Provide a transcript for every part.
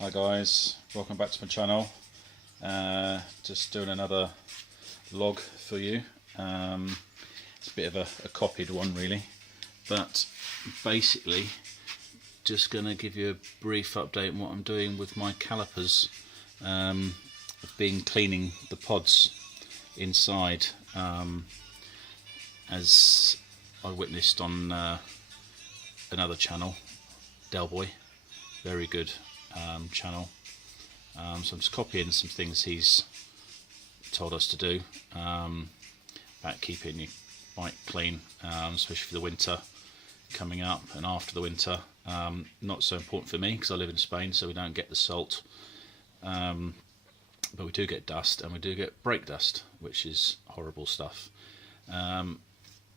Hi guys, welcome back to my channel. Just doing another log for you. It's a bit of a copied one really, but basically just going to give you a brief update on what I'm doing with my calipers. I've been cleaning the pods inside, as I witnessed on another channel, Delboy, very good channel. So I'm just copying some things he's told us to do about keeping your bike clean, especially for the winter coming up and after the winter. Not so important for me because I live in Spain, so we don't get the salt, but we do get dust, and we do get brake dust, which is horrible stuff.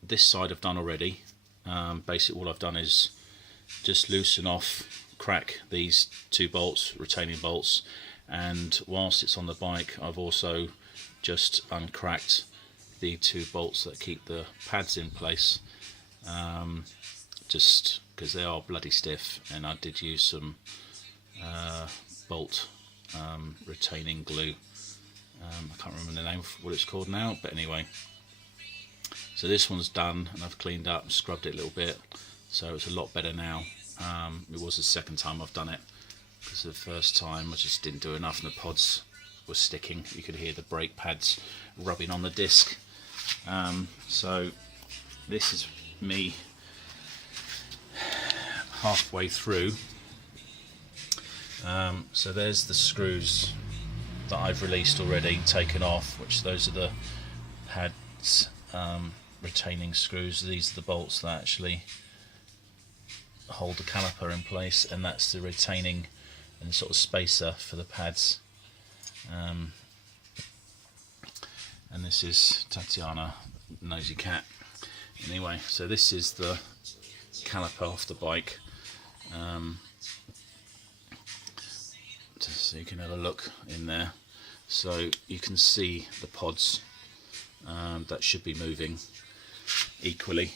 This side I've done already. Basically all I've done is just loosen off, crack these two bolts, retaining bolts, and whilst it's on the bike I've also just uncracked the two bolts that keep the pads in place, just because they are bloody stiff, and I did use some bolt retaining glue. I can't remember the name of what it's called now, but anyway, so this one's done and I've cleaned up and scrubbed it a little bit, so it's a lot better now. It was the second time I've done it, because the first time I just didn't do enough and the pods were sticking. You could hear the brake pads rubbing on the disc. So this is me halfway through. So there's the screws that I've released already, taken off, which those are the pads, retaining screws. These are the bolts that actually hold the caliper in place, and that's the retaining and sort of spacer for the pads. And this is Tatiana, nosy cat. Anyway, so this is the caliper off the bike, just so you can have a look in there. So you can see the pods that should be moving equally.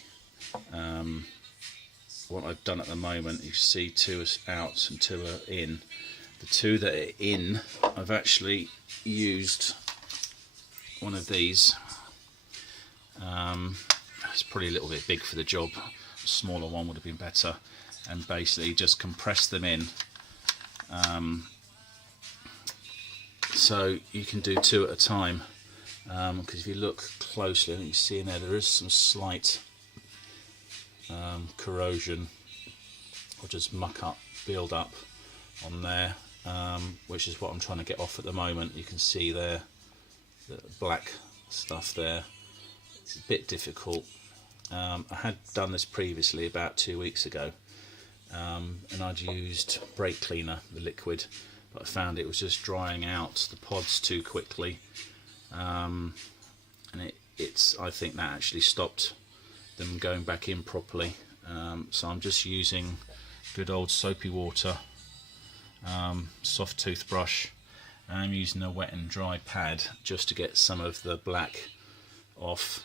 What I've done at the moment, you see two are out and two are in. The two that are in, I've actually used one of these. It's probably a little bit big for the job, a smaller one would have been better, and basically just compress them in. So you can do two at a time, because if you look closely, I think you see in there is some slight corrosion or just muck up, build up on there, which is what I'm trying to get off at the moment. You can see there the black stuff there. It's a bit difficult. I had done this previously about 2 weeks ago, and I'd used brake cleaner, the liquid, but I found it was just drying out the pods too quickly, and I think that actually stopped them going back in properly. So I'm just using good old soapy water, soft toothbrush, and I'm using a wet and dry pad just to get some of the black off.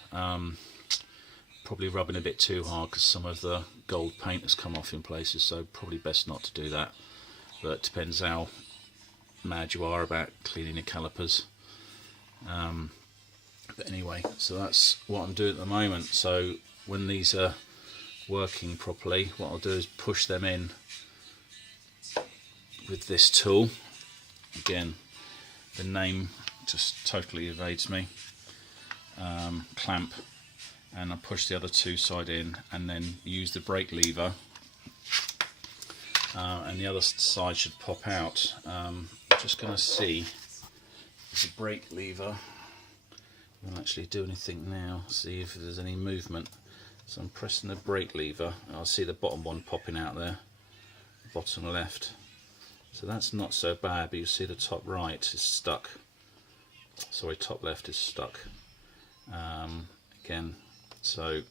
Probably rubbing a bit too hard because some of the gold paint has come off in places, so probably best not to do that, but it depends how mad you are about cleaning your calipers. But anyway, so that's what I'm doing at the moment. So when these are working properly, what I'll do is push them in with this tool. Again, the name just totally evades me. Clamp, and I push the other two side in, and then use the brake lever, and the other side should pop out. Just going to see if the brake lever will actually do anything now, see if there's any movement. So I'm pressing the brake lever, and I'll see the bottom one popping out there, bottom left. So that's not so bad, but you see the top right is stuck. Sorry, top left is stuck. Again, so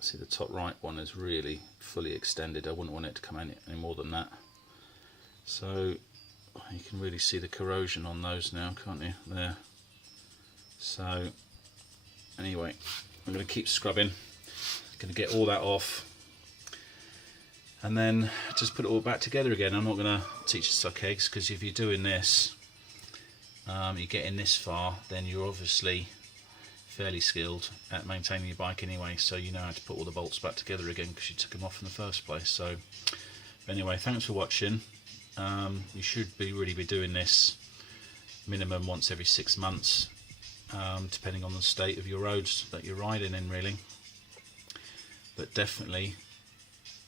see the top right one is really fully extended. I wouldn't want it to come any more than that. So you can really see the corrosion on those now, can't you? There. So anyway, I'm going to keep scrubbing. I'm going to get all that off. and then just put it all back together again. I'm not going to teach you to suck eggs, because if you're doing this, you're getting this far, then you're obviously fairly skilled at maintaining your bike anyway, so you know how to put all the bolts back together again because you took them off in the first place. So anyway, thanks for watching. You should really be doing this minimum once every 6 months, depending on the state of your roads that you're riding in, really. But definitely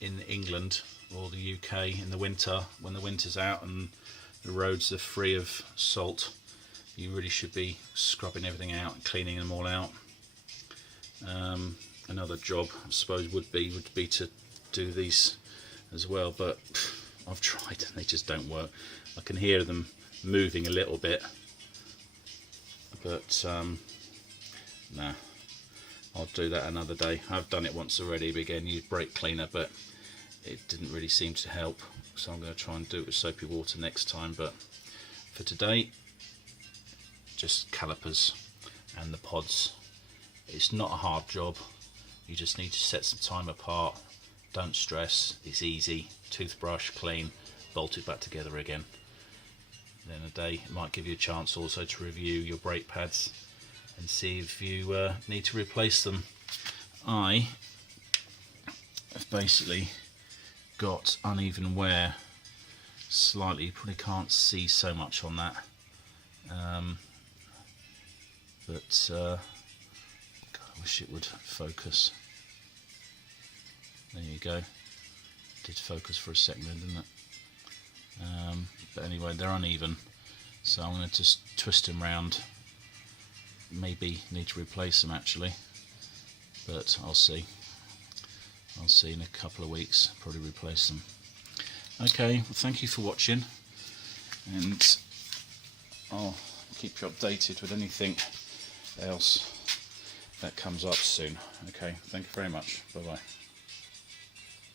in England or the UK in the winter, when the winter's out and the roads are free of salt, you really should be scrubbing everything out and cleaning them all out. Another job, I suppose, would be to do these as well, but I've tried and they just don't work. I can hear them moving a little bit, but nah, I'll do that another day. I've done it once already, but again, used brake cleaner, but it didn't really seem to help, so I'm going to try and do it with soapy water next time. But for today, just calipers and the pods. It's not a hard job, you just need to set some time apart. Don't stress, it's easy. Toothbrush, clean, bolt it back together again. Then a day, it might give you a chance also to review your brake pads and see if you need to replace them. I have basically got uneven wear slightly. You probably can't see so much on that, but God, I wish it would focus. There you go. Did focus for a second, didn't it? But anyway, they're uneven, so I'm going to just twist them round. Maybe need to replace them actually, but I'll see. I'll see in a couple of weeks, probably replace them. Okay, well, thank you for watching, and I'll keep you updated with anything else that comes up soon. Okay, thank you very much. Bye bye.